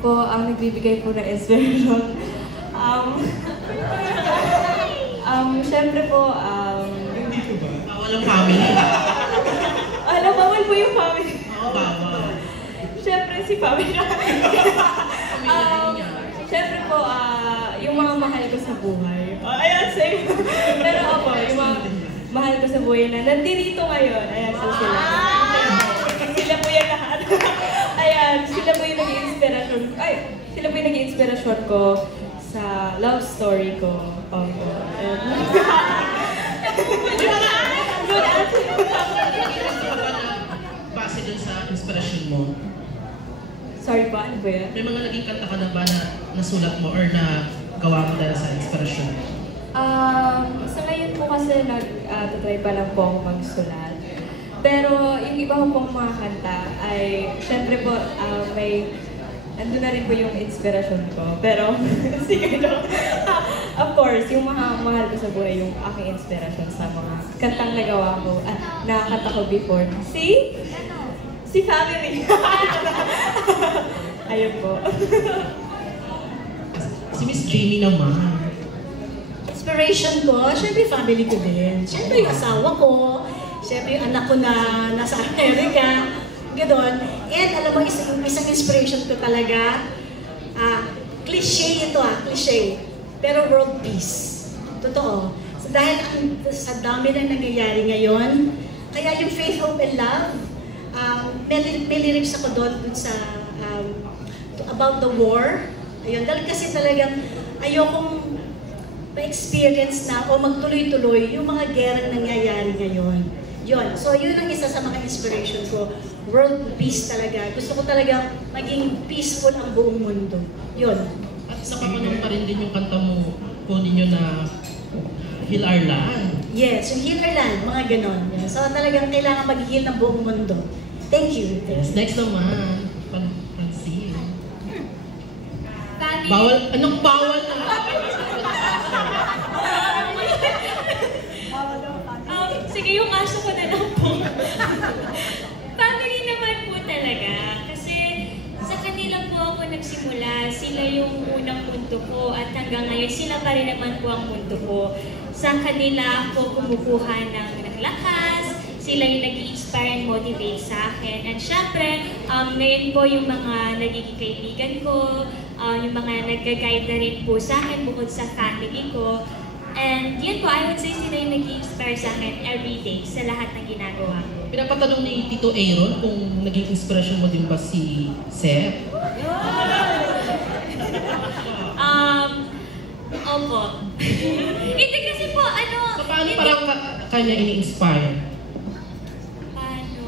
po ang nagbibigay po ng inspiration. Syempre po, Hindi ko ba? Bawal ang family. bawal po yung family. Oo, bawal. Syempre si family namin. Syempre po, yung mga mahal ko sa buhay. Ayan, same. Pero ako, yung mga mahal ko sa buhay na nandito ngayon. Ayan, so sila. Sila po yung lahat. Ayan, sila po yung naging inspirasyon. Sila po yung naging inspirasyon ko sa love story ko. Good answer. Base dun sa inspirasyon mo, Sorry po, ano ba yan? may mga naging kanta ka na ba na nasulat mo or na gawa mo dahil sa inspirasyon? Sa ngayon po kasi nag-try pa lang po ako magsulat. Pero yung iba ko pong mga kanta ay, syempre po, andun na rin po yung inspirasyon ko. Pero, sige no. Of course, yung mga mahal ko sa buhay, yung aking inspirasyon sa mga kantang nagawa ko, nakakanta ko before. Si family. Ayun po. Si Miss Jamie naman. Inspiration ko, syempre family ko din. Syempre yung asawa ko, syempre yung anak ko na nasa Amerika, gano'n. And alam mo, isang inspiration ko talaga, cliche ito cliche. Pero world peace. Totoo. So dahil sa dami na nangyayari ngayon, kaya yung faith, hope, and love, may lyrics ako doon sa about the war. Ayun, dahil kasi talagang ayokong ma-experience na o magtuloy-tuloy yung mga gerang nangyayari ngayon. Yun. So, yun ang isa sa mga inspiration ko. World peace talaga. Gusto ko talaga maging peaceful ang buong mundo. Yun. At sa kapanong pa rin din yung kanta mo po ninyo na Heal Our Land. Yes, yung heal our land, mga ganon. Yeah. So, talagang kailangan mag-heal ng buong mundo. Thank you. Yes, next naman, Francine. Bawal? Anong bawal na? Sige, yung aso ko na lang po. Family naman po talaga. Kasi sa kanila po ako nagsimula. Sila yung unang punto ko. At hanggang ngayon, sila pa rin naman po ang punto ko. Sa kanila ako kumukuha ng lakas. Sila yung nag-i-inspire and motivate sa akin. And syempre, ngayon po yung mga nagiging kaibigan ko, yung mga nag-guide na rin po sa akin bukod sa family ko. And yun po, I would say sila yung nag-i-inspire sa akin everyday sa lahat ng ginagawa ko. Pinapatanong ni Tito Aaron kung naging inspirasyon mo din ba si Seth? Opo. Hindi kasi po, So, paano parang kanya ini-inspire? Paano?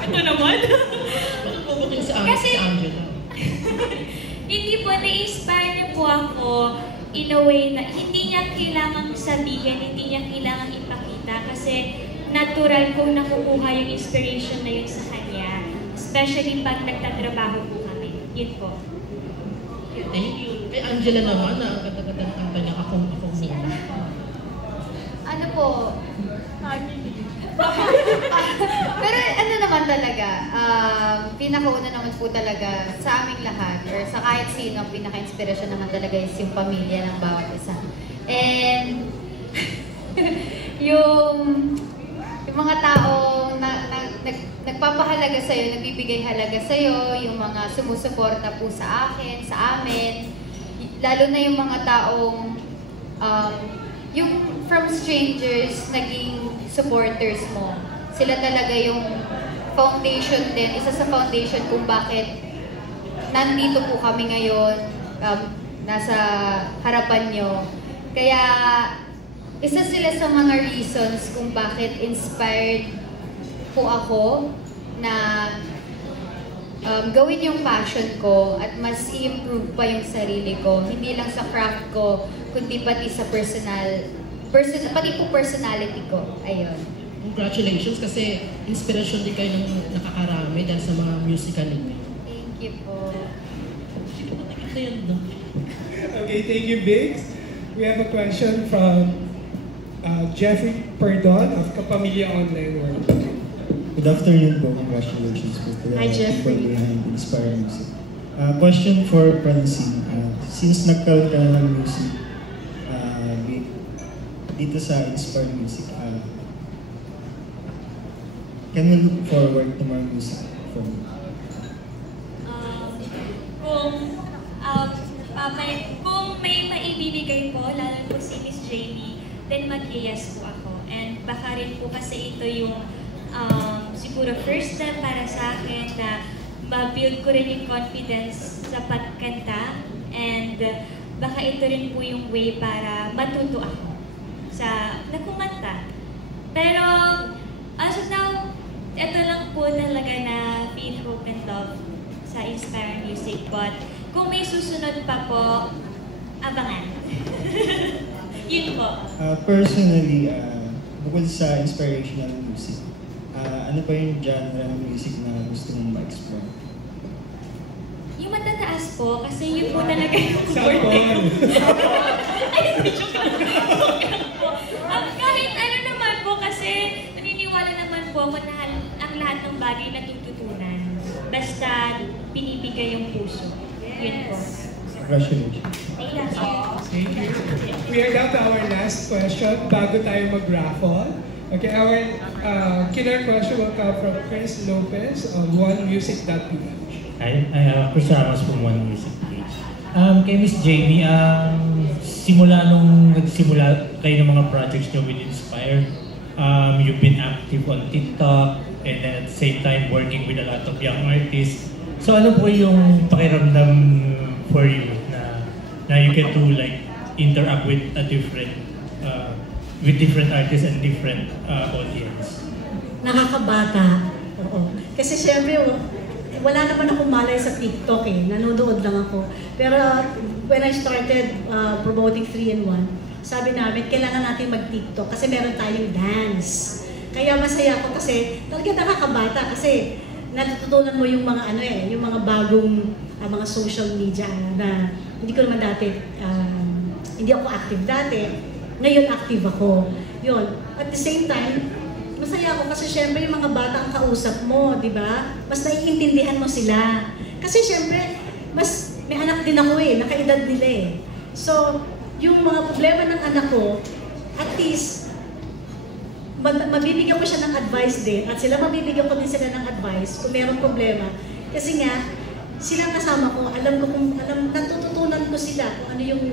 Ito naman? Bakit po booking si Kasi- Angela? Hindi po, na-inspire niya po ako in a way na hindi niya kailangang sabihin, hindi niya kailangang ipakita kasi natural kong nakukuha yung inspiration na yun sa kanya. Especially pag nagtatrabaho po kami. Yun po. Thank you. Kay Angela naman, ang ganda-ganda ng kanta niya, Akong Muna. Ano po? Pero ano naman talaga, pinakauna naman po talaga sa aming lahat or sa kahit sino, ang pinaka-inspirasyon naman talaga is yung pamilya ng bawat isa. And yung mga taong nagpapahalaga sa'yo, nagbibigay halaga sa'yo, yung mga sumusuporta po sa akin, sa amin, lalo na yung mga taong yung from strangers, naging supporters mo. Sila talaga yung foundation din, isa sa foundation kung bakit nandito po kami ngayon, nasa harapan nyo. Kaya, isa sila sa mga reasons kung bakit inspired po ako na gawin yung passion ko at mas i-improve pa yung sarili ko. Hindi lang sa craft ko, kundi pati sa pati po personality ko. Ayun. Congratulations kasi inspirasyon din kayo ng nakakarami dahil sa mga musical ninyo. Thank you po. Ito yun, no? Okay, thank you, Biggs. We have a question from Jeffrey Perdon of Kapamilya Online World. Good afternoon po. Congratulations po to the Hi, people Jeffrey. behind Inspire Music. Question for Francine. Since nagkaroon ka na ng music dito sa Inspire Music, can we look forward to more music from you? Kung may maibibigay po, lalo po si Miss Jamie, then mag-yes po ako. And baka rin po kasi ito yung siguro first time para sa akin na ma-build ko rin yung confidence sa pagkanta. And baka ito rin po yung way para matuto ako sa kumanta. Pero as of now, ito lang po talaga na feel, hope, and love sa Inspire Music. But kung may susunod pa po, abangan. Yun po. Personally, bukod sa inspirational music, ano pa yung genre ng music na gusto mong ma-explore? Yung matataas po, kasi yun po talaga yung Sample. Ay, joke lang. Kahit ano naman po, kasi naniniwala naman po ako na ang lahat ng bagay natututunan. Basta binibigay yung puso. Yun po. Congratulations. Thank you. Thank you. We are down to our last question bago tayo mag-raffle. Okay, our killer question will come from Chris Lopez of OneMusic.ph. Chris Ramos from One Music page. Kay Miss Jamie, simula nung nagsimula kayo ng mga projects nyo with Inspire, you've been active on TikTok and then at the same time working with a lot of young artists. So ano po yung pakiramdam for you na you get to like interact with a different artists and different audience? Nakakabata. Oo. Kasi syempre, wala naman akong malay sa TikTok eh. Nanonood lang ako. Pero when I started promoting 3-in-1, sabi namin, kailangan natin mag-TikTok kasi meron tayong dance. Kaya masaya ako kasi talaga nakakabata kasi natututunan mo yung mga yung mga bagong mga social media na hindi ko naman dati, hindi ako active dati. Ngayon active ako. Yun. At the same time, masaya ako kasi syempre yung mga bata ang kausap mo, di ba? Mas naiintindihan mo sila. Kasi syempre, mas may anak din ako eh, nakaedad nila eh. So, yung mga problema ng anak ko, at least, mabibigyan ko siya ng advice din at sila mabibigyan ko din sila ng advice kung mayroong problema. Kasi nga, silang kasama ko, natututunan ko sila kung ano yung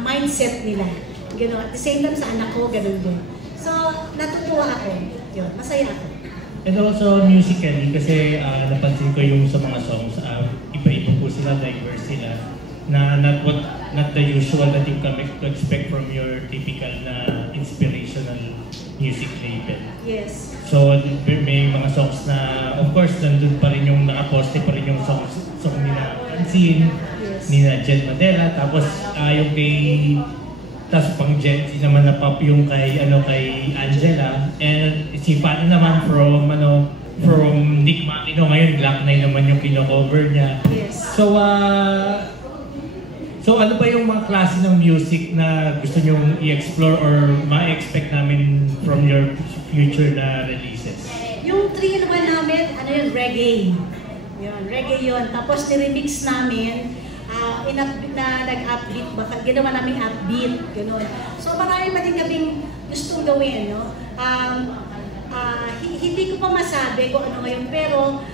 mindset nila. Gano'n. At the same time sa anak ko, gano'n din. So, natutuwa ako. Yun, masaya ako. And also musically, kasi napansin ko yung sa mga songs, iba-iba po sila, diverse sila, na not the usual that you can expect from your typical na inspirational music label. Yes. So, may mga songs na, of course, nandun pa rin yung nakaposte pa rin yung song nila Francine, Yes. nila Jen Madera, tapos yung tapos pang Gen Z naman na pop yung kay Angela, and si Fanny naman from Nick Makino, ngayon Glock 9 naman yung kino-cover niya. Yes. So ano ba yung mga klase ng music na gusto nyong i-explore or ma-expect namin from your future na releases? Yung 3-in-1 namin, reggae. Yun, reggae yun. Tapos ni-remix namin, nag-upbeat, ginawa namin upbeat, gano'n. So marami pa din kaming gustong gawin, no? Hindi ko pa masabi kung ano ngayon, pero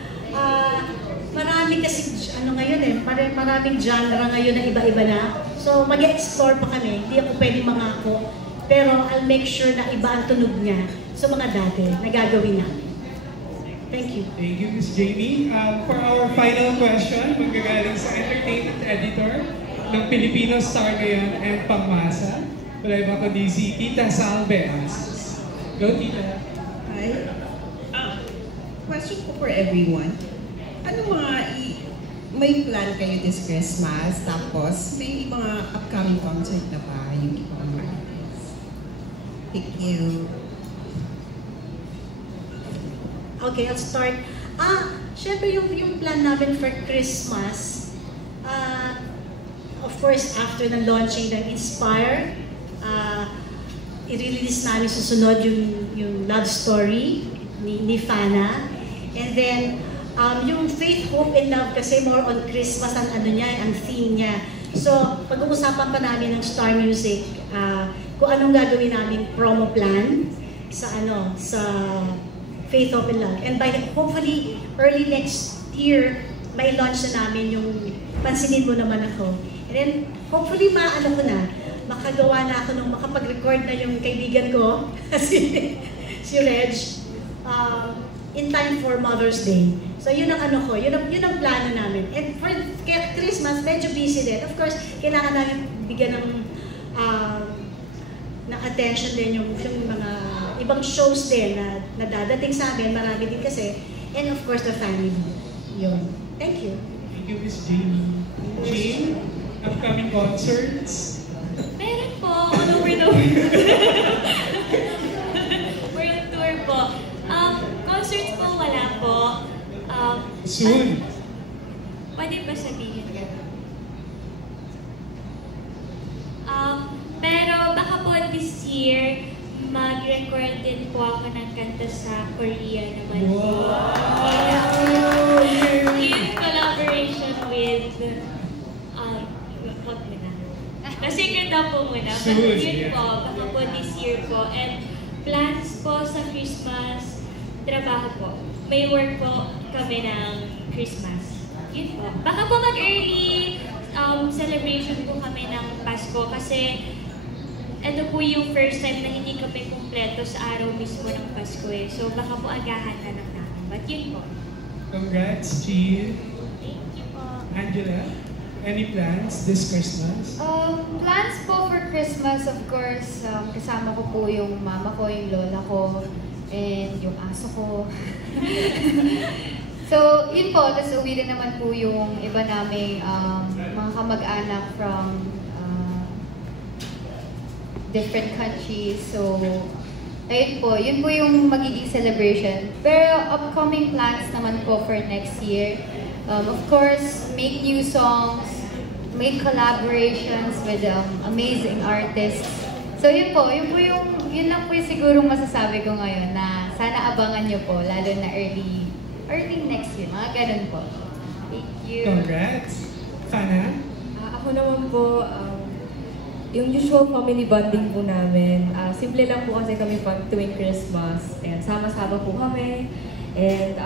marami kasi ngayon maraming genre ngayon na iba-iba na. So mag-explore pa kami, hindi ako pwede mangako, pero I'll make sure na iba ang tunog niya sa mga dati na gagawin namin. Thank you. Thank you, Ms. Jamie. For our final question, manggagaling sa entertainment editor ng Filipino Star ngayon and Pangmasa. Wala iba kundi si Tita Salve asks. Go, Tita. Hi. Question ko for everyone. Ano may plan kayo this Christmas? Tapos may mga upcoming concert na pa yung ibang artists? Thank you. Okay, I'll start. Syempre yung plan namin for Christmas, of course, after ng launching ng Inspire, i-release namin susunod yung Love Story, ni Fana. And then, yung Faith, Hope, and Love kasi more on Christmas ang ano niya, ang theme niya. So, pag-uusapan pa namin ng Star Music, kung anong gagawin namin promo plan sa Faith, Hope, and Love. And by hopefully, early next year, may launch na namin yung Pansinin Mo Naman Ako. And then, hopefully, makagawa na ako nung makapag-record na yung kaibigan ko, si Reg, in time for Mother's Day. So yun ang yun ang plano namin. And for Christmas, medyo busy din. Of course, kailangan namin bigyan ng attention din yung mga ibang shows din na dadating sa amin, marami din kasi. And of course, the family. Yun. Thank you. Thank you, Miss Jamie. Jane, upcoming concerts? Meron po, all over the world. World tour po. Concerts po, wala po. Soon. Pwede ba sabihin ka? Pero baka po this year, mag-record din po ako ng kanta sa Korea naman po. In collaboration with na-secret daw po muna. But yun po, baka po this year po. And plans po sa Christmas, trabaho po. May work po kami ng Christmas. Yun po. Baka po mag-early celebration po kami ng Pasko kasi ito po yung first time na hindi kami kumpleto sa araw mismo ng Pasko eh. So baka po agahan na lang namin. But yun po. Congrats, Jean. Thank you po. Angela, any plans this Christmas? Plans po for Christmas, of course, kasama ko po yung mama ko, yung lola ko, and yung aso ko. So, yun po, tapos uwi din naman po yung iba naming mga kamag-anak from different countries. So, ayun po, yun po yung magiging celebration. Pero upcoming plans naman po for next year, of course, make new songs, make collaborations with amazing artists. So yun lang po yung sigurong masasabi ko ngayon na sana abangan nyo po, lalo na early next year, mga ganun po. Thank you. Congrats. Fana? Ako naman po, yung usual family bonding po namin, simple lang po kasi kami pag tuwing Christmas. And sama-sama po kami. And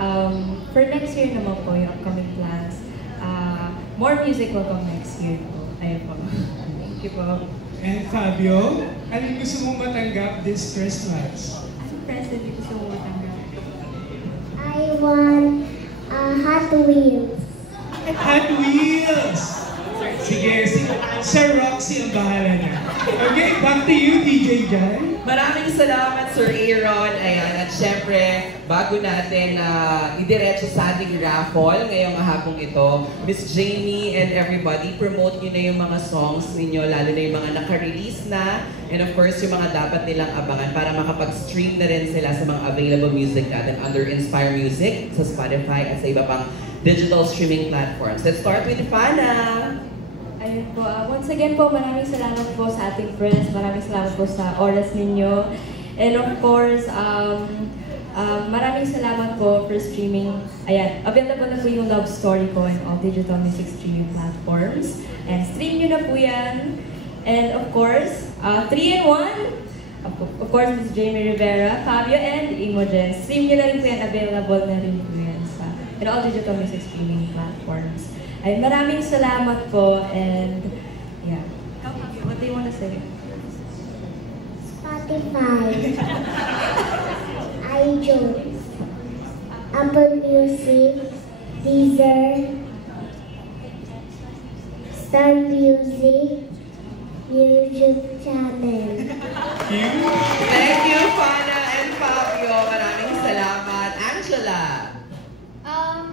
for next year naman po, yung upcoming plans, more music will come next year po. Ayun po. Thank you po. And Fabio, anong gusto mong matanggap this Christmas? Anong present yung gusto mong matanggap? I want Hot Wheels. Hot Wheels! Sige, Sir Roxy ang bahala niya. Okay, back to you, DJ Jai. Maraming salamat, Sir Aaron. Ayan, at syempre, bago natin idiretso sa ating raffle ngayong hapong ito, Miss Jamie and everybody, promote nyo na yung mga songs ninyo, lalo na yung mga naka-release na, and of course, yung mga dapat nilang abangan para makapag-stream na rin sila sa mga available music natin under Inspire Music, sa Spotify, at sa iba pang digital streaming platforms. Let's start with Fana. Ayun po, once again po, maraming salamat po sa ating friends, maraming salamat po sa oras ninyo. And of course, maraming salamat po for streaming. Ayan, available na po yung Love Story ko in all digital music streaming platforms. And stream nyo na po yan. And of course, 3-in-1. Of course, Ms. Jamie Rivera, Fabio, and Imogen. Stream nyo na rin po yan, available na rin po yan sa in all digital music streaming platforms. Ay, maraming salamat po, and yeah. What do you want to say? Spotify, iTunes, Apple Music, Deezer, Star Music, YouTube channel. Thank you, Fana and Fabio. Maraming salamat. Angela.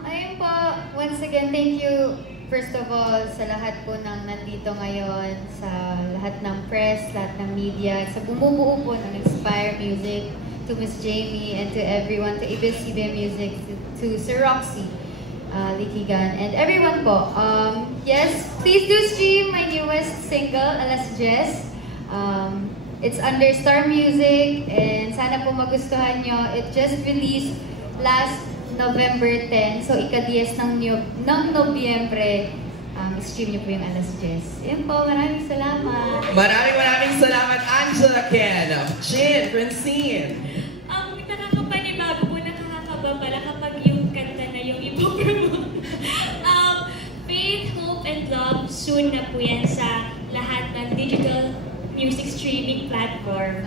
Ayun po, once again, thank you first of all sa lahat po ng nandito ngayon, sa lahat ng press, lahat ng media, sa bumubuo po ng Inspire Music, to Miss Jamie, and to everyone, to ABS-CBN Music, to Sir Roxy, Likigan, and everyone po. Yes, please do stream my newest single, Alas Jess. It's under Star Music and sana po magustuhan nyo. It just released last November 10. So ika-10 ng Nobyembre. Stream nyo po yung alas 10. Yan po, maraming salamat. Maraming salamat, Angela, Ken, Chin, Francine. Nakakapanibago po, nakakaba pala kapag yung kanta na yung ipopromote. Faith, Hope, and Love, soon na po yan sa lahat ng digital music streaming platform.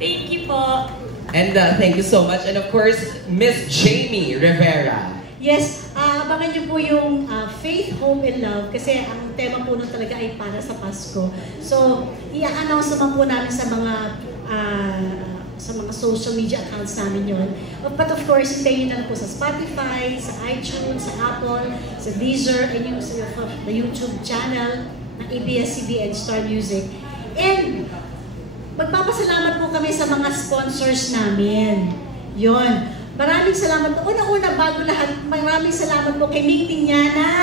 Thank you po. And thank you so much. And of course, Miss Jamie Rivera. Yes, abangan niyo po yung Faith, Hope, and Love kasi ang tema po nun talaga ay para sa Pasko. So, i-announce naman po namin sa mga social media accounts namin yun. But of course, hintayin na po sa Spotify, sa iTunes, sa Apple, sa Deezer, and yung sa YouTube channel ng ABS-CBN Star Music. And magpapasalamat po kami sa mga sponsors namin. Yun. Maraming salamat po. Una-una, bago lahat, maraming salamat po kay Ming Tignana,